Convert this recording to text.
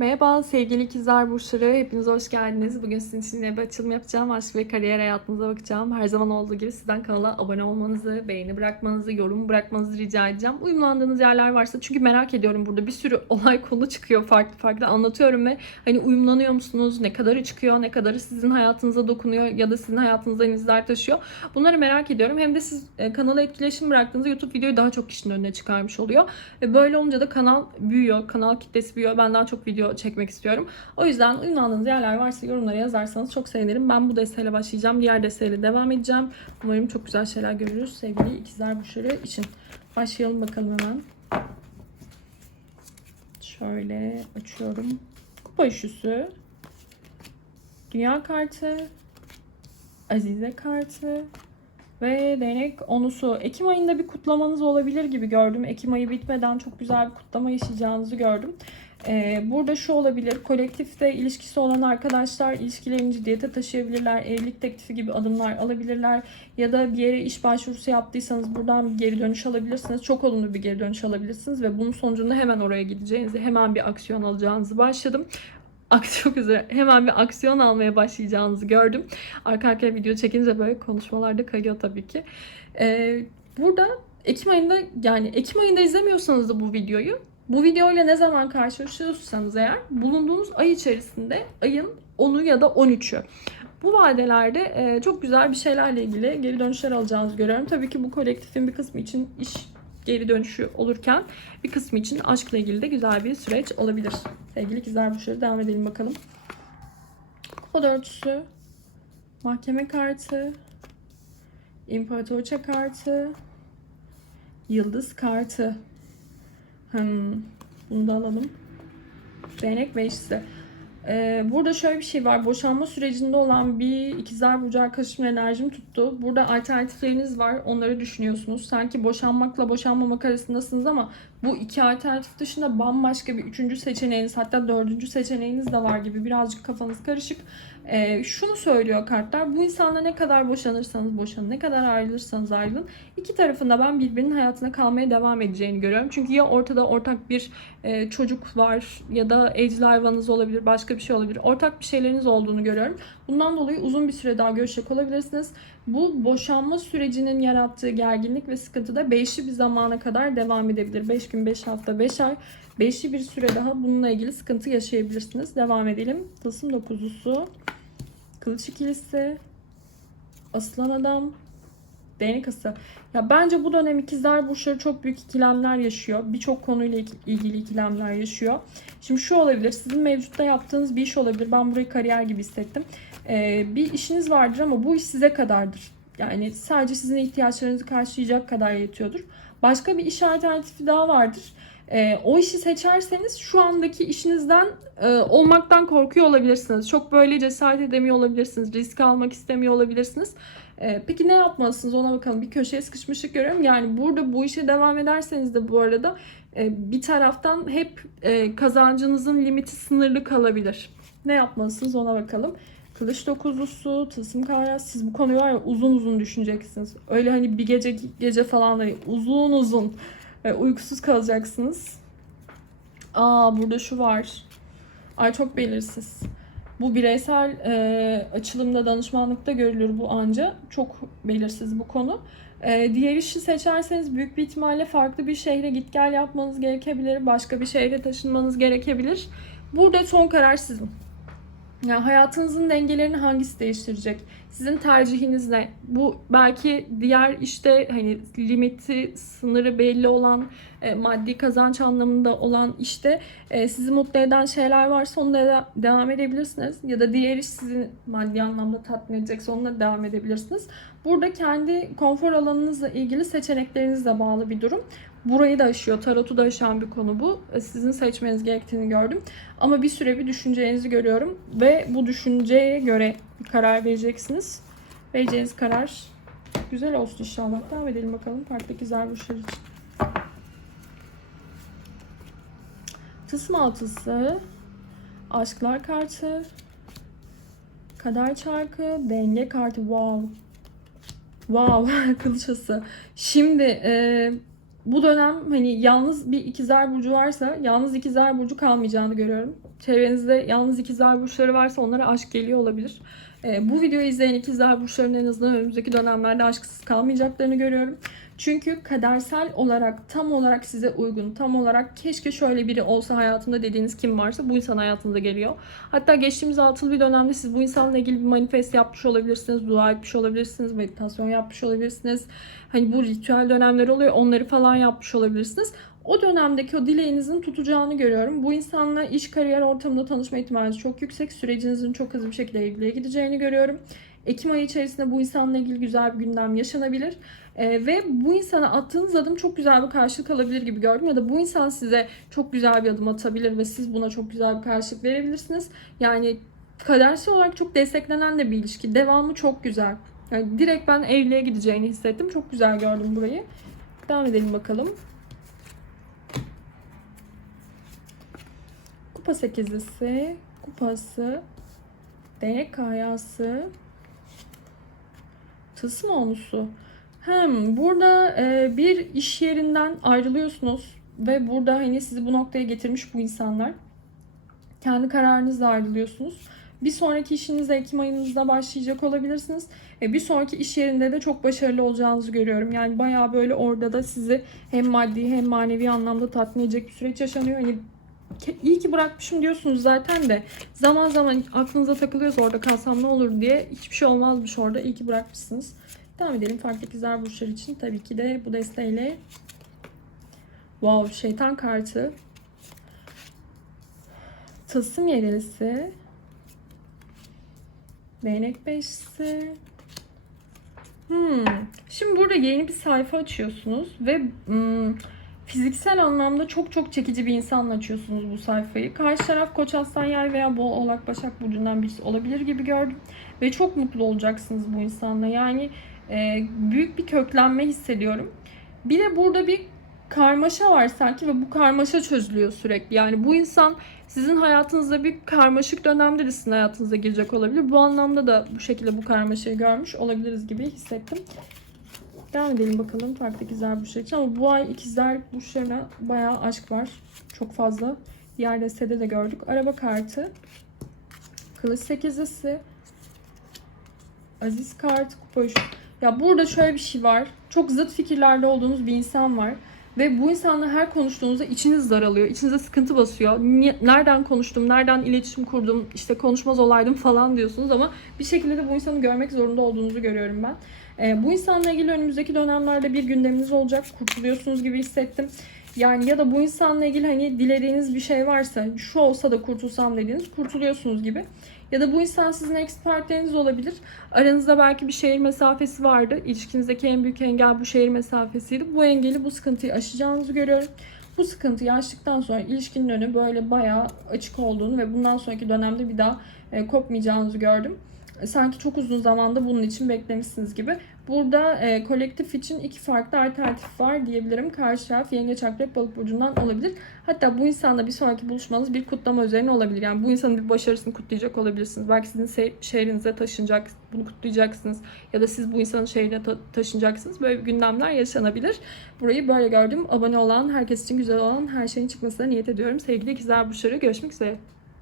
Merhaba sevgili ikizler burçları. Hepiniz hoş geldiniz. Bugün sizin için bir açılım yapacağım. Aşk ve kariyer hayatınıza bakacağım. Her zaman olduğu gibi sizden kanala abone olmanızı, beğeni bırakmanızı, yorum bırakmanızı rica edeceğim. Uyumlandığınız yerler varsa çünkü merak ediyorum burada bir sürü olay konu çıkıyor farklı farklı anlatıyorum ve hani uyumlanıyor musunuz? Ne kadarı çıkıyor? Ne kadarı sizin hayatınıza dokunuyor ya da sizin hayatınızdan izler taşıyor? Bunları merak ediyorum. Hem de siz e, kanala etkileşim bıraktığınızda YouTube videoyu daha çok kişinin önüne çıkarmış oluyor. Ve böyle olunca da kanal büyüyor. Kanal kitlesi büyüyor. Ben daha çok video çekmek istiyorum. O yüzden uyumlandığınız yerler varsa yorumlara yazarsanız çok sevinirim. Ben bu desteğiyle başlayacağım. Diğer desteğiyle devam edeceğim. Umarım çok güzel şeyler görürüz sevgili ikizler burçları için. Başlayalım bakalım hemen. Şöyle açıyorum. Kupa üçlüsü. Dünya kartı. Azize kartı. Ve değnek onusu. Ekim ayında bir kutlamanız olabilir gibi gördüm. Ekim ayı bitmeden çok güzel bir kutlama yaşayacağınızı gördüm. Ee, burada şu olabilir. Kolektifte ilişkisi olan arkadaşlar ilişkilerini ciddiyete taşıyabilirler. Evlilik teklifi gibi adımlar alabilirler. Ya da bir yere iş başvurusu yaptıysanız buradan bir geri dönüş alabilirsiniz. Çok olumlu bir geri dönüş alabilirsiniz. Ve bunun sonucunda hemen oraya gideceğinizi, hemen bir aksiyon alacağınızı başladım. Çok üzere hemen bir aksiyon almaya başlayacağınızı gördüm. Arka arkaya video çekince böyle konuşmalarda kayıyor tabii ki. Ee, burada Ekim ayında yani Ekim ayında izlemiyorsanız da bu videoyu bu videoyla ne zaman karşılaşıyorsanız eğer bulunduğunuz ay içerisinde ayın 10'u ya da 13'ü. Bu vadelerde e, çok güzel bir şeylerle ilgili geri dönüşler alacağınızı görüyorum. Tabii ki bu kolektifin bir kısmı için iş geri dönüşü olurken bir kısmı için aşkla ilgili de güzel bir süreç olabilir. Sevgili ikizler burçları devam edelim bakalım. Kupa dörtüsü, mahkeme kartı, imparatorça kartı, yıldız kartı. Hmm, bunu da alalım. Değnek beşlisi. Ee, burada şöyle bir şey var. Boşanma sürecinde olan bir ikizler burcu arkadaşımın enerjim tuttu. Burada alternatifleriniz var. Onları düşünüyorsunuz. Sanki boşanmakla boşanmamak arasındasınız ama bu iki alternatif dışında bambaşka bir üçüncü seçeneğiniz hatta dördüncü seçeneğiniz de var gibi birazcık kafanız karışık. Ee, şunu söylüyor kartlar. Bu insanla ne kadar boşanırsanız boşanın, ne kadar ayrılırsanız ayrılın. iki tarafında ben birbirinin hayatına kalmaya devam edeceğini görüyorum. Çünkü ya ortada ortak bir e, çocuk var ya da evcil hayvanınız olabilir, başka bir şey olabilir. Ortak bir şeyleriniz olduğunu görüyorum. Bundan dolayı uzun bir süre daha görüşecek olabilirsiniz. Bu boşanma sürecinin yarattığı gerginlik ve sıkıntı da beşli bir zamana kadar devam edebilir. 5 gün, 5 hafta, 5 ay. Beşli bir süre daha bununla ilgili sıkıntı yaşayabilirsiniz. Devam edelim. Tılsım dokuzusu. Kılıç ikilisi. Aslan adam. Değnek ası. Ya bence bu dönem ikizler burçları çok büyük ikilemler yaşıyor. Birçok konuyla ilgili ikilemler yaşıyor. Şimdi şu olabilir. Sizin mevcutta yaptığınız bir iş olabilir. Ben burayı kariyer gibi hissettim. Ee, bir işiniz vardır ama bu iş size kadardır. Yani sadece sizin ihtiyaçlarınızı karşılayacak kadar yetiyordur. Başka bir iş alternatifi daha vardır. Ee, o işi seçerseniz şu andaki işinizden e, olmaktan korkuyor olabilirsiniz. Çok böyle cesaret edemiyor olabilirsiniz. Risk almak istemiyor olabilirsiniz. Ee, peki ne yapmalısınız ona bakalım. Bir köşeye sıkışmışlık görüyorum. Yani burada bu işe devam ederseniz de bu arada e, bir taraftan hep e, kazancınızın limiti sınırlı kalabilir. Ne yapmalısınız ona bakalım. Kılıç dokuzlusu, tılsım kavras. Siz bu konuyu var ya uzun uzun düşüneceksiniz. Öyle hani bir gece gece falan değil. Uzun uzun e, uykusuz kalacaksınız. Aa burada şu var. Ay çok belirsiz. Bu bireysel e, açılımda danışmanlıkta görülür bu anca. Çok belirsiz bu konu. E, diğer işi seçerseniz büyük bir ihtimalle farklı bir şehre git gel yapmanız gerekebilir. Başka bir şehre taşınmanız gerekebilir. Burada son karar sizin. Yani hayatınızın dengelerini hangisi değiştirecek? Sizin tercihiniz ne? Bu belki diğer işte hani limiti, sınırı belli olan e, maddi kazanç anlamında olan işte e, sizi mutlu eden şeyler varsa onunla da devam edebilirsiniz. Ya da diğer iş sizi maddi anlamda tatmin edecekse onunla devam edebilirsiniz. Burada kendi konfor alanınızla ilgili seçeneklerinizle bağlı bir durum. Burayı da aşıyor, tarotu da aşan bir konu bu. E, sizin seçmeniz gerektiğini gördüm. Ama bir süre bir düşüneceğinizi görüyorum. Ve bu düşünceye göre bir karar vereceksiniz. Vereceğiniz karar güzel olsun inşallah. Devam edelim bakalım farklı güzel burçlar için. Tısma altısı, aşklar kartı, kader çarkı, denge kartı. Wow. Wow, kılıçası. Şimdi e, bu dönem hani yalnız bir ikizler burcu varsa yalnız ikizler burcu kalmayacağını görüyorum. Çevrenizde yalnız ikizler burçları varsa onlara aşk geliyor olabilir. Ee, bu videoyu izleyen ikizler burçlarının en azından önümüzdeki dönemlerde aşksız kalmayacaklarını görüyorum. Çünkü kadersel olarak tam olarak size uygun, tam olarak keşke şöyle biri olsa hayatımda dediğiniz kim varsa bu insan hayatınıza geliyor. Hatta geçtiğimiz altılı bir dönemde siz bu insanla ilgili bir manifest yapmış olabilirsiniz, dua etmiş olabilirsiniz, meditasyon yapmış olabilirsiniz. Hani bu ritüel dönemler oluyor, onları falan yapmış olabilirsiniz. O dönemdeki o dileğinizin tutacağını görüyorum. Bu insanla iş kariyer ortamında tanışma ihtimaliniz çok yüksek. Sürecinizin çok hızlı bir şekilde ilgiye gideceğini görüyorum. Ekim ayı içerisinde bu insanla ilgili güzel bir gündem yaşanabilir. Ee, ve bu insana attığınız adım çok güzel bir karşılık alabilir gibi gördüm. Ya da bu insan size çok güzel bir adım atabilir ve siz buna çok güzel bir karşılık verebilirsiniz. Yani kadersel olarak çok desteklenen de bir ilişki. Devamı çok güzel. Yani direkt ben evliliğe gideceğini hissettim. Çok güzel gördüm burayı. Devam edelim bakalım. Kupa sekizlisi, kupası, değnek kayası, tılsım onusu. Hem burada e, bir iş yerinden ayrılıyorsunuz ve burada hani sizi bu noktaya getirmiş bu insanlar. Kendi kararınızla ayrılıyorsunuz. Bir sonraki işinize Ekim ayınızda başlayacak olabilirsiniz. E, bir sonraki iş yerinde de çok başarılı olacağınızı görüyorum. Yani bayağı böyle orada da sizi hem maddi hem manevi anlamda tatmin edecek bir süreç yaşanıyor. Hani iyi ki bırakmışım diyorsunuz zaten de zaman zaman aklınıza takılıyorsa orada kalsam ne olur diye hiçbir şey olmazmış orada. İyi ki bırakmışsınız. Devam edelim farklı ikizler burçlar için. Tabii ki de bu desteğiyle Wow, şeytan kartı. Tılsım yedilisi. Değnek beşlisi. Hmm. Şimdi burada yeni bir sayfa açıyorsunuz ve hmm, fiziksel anlamda çok çok çekici bir insanla açıyorsunuz bu sayfayı. Karşı taraf Koç Aslan Yay veya Boğa Oğlak Başak Burcu'ndan birisi olabilir gibi gördüm. Ve çok mutlu olacaksınız bu insanla. Yani e, büyük bir köklenme hissediyorum. Bir de burada bir karmaşa var sanki ve bu karmaşa çözülüyor sürekli. Yani bu insan sizin hayatınızda bir karmaşık dönemde de sizin hayatınıza girecek olabilir. Bu anlamda da bu şekilde bu karmaşayı görmüş olabiliriz gibi hissettim. Devam edelim bakalım farklı ikizler burçları için. Ama bu ay ikizler burçlarına bayağı aşk var. Çok fazla. Diğer destede de gördük. Araba kartı. Kılıç sekizlisi. Aziz kartı. Kupa üçlü. Ya burada şöyle bir şey var. Çok zıt fikirlerde olduğunuz bir insan var. Ve bu insanla her konuştuğunuzda içiniz daralıyor. içinize sıkıntı basıyor. Nereden konuştum, nereden iletişim kurdum, işte konuşmaz olaydım falan diyorsunuz ama bir şekilde de bu insanı görmek zorunda olduğunuzu görüyorum ben. Ee, bu insanla ilgili önümüzdeki dönemlerde bir gündeminiz olacak. Kurtuluyorsunuz gibi hissettim. Yani ya da bu insanla ilgili hani dilediğiniz bir şey varsa şu olsa da kurtulsam dediğiniz kurtuluyorsunuz gibi. Ya da bu insan sizin ex partneriniz olabilir. Aranızda belki bir şehir mesafesi vardı. İlişkinizdeki en büyük engel bu şehir mesafesiydi. Bu engeli, bu sıkıntıyı aşacağınızı görüyorum. Bu sıkıntıyı aştıktan sonra ilişkinin önü böyle bayağı açık olduğunu ve bundan sonraki dönemde bir daha e, kopmayacağınızı gördüm. Sanki çok uzun zamanda bunun için beklemişsiniz gibi. Burada e, kolektif için iki farklı alternatif var diyebilirim. Karşı taraf yengeç akrep balık burcundan olabilir. Hatta bu insanla bir sonraki buluşmanız bir kutlama üzerine olabilir. Yani bu insanın bir başarısını kutlayacak olabilirsiniz. Belki sizin şehrinize taşınacak, bunu kutlayacaksınız. Ya da siz bu insanın şehrine ta- taşınacaksınız. Böyle gündemler yaşanabilir. Burayı böyle gördüm. Abone olan, herkes için güzel olan her şeyin çıkmasına niyet ediyorum. Sevgili ikizler burçları görüşmek üzere.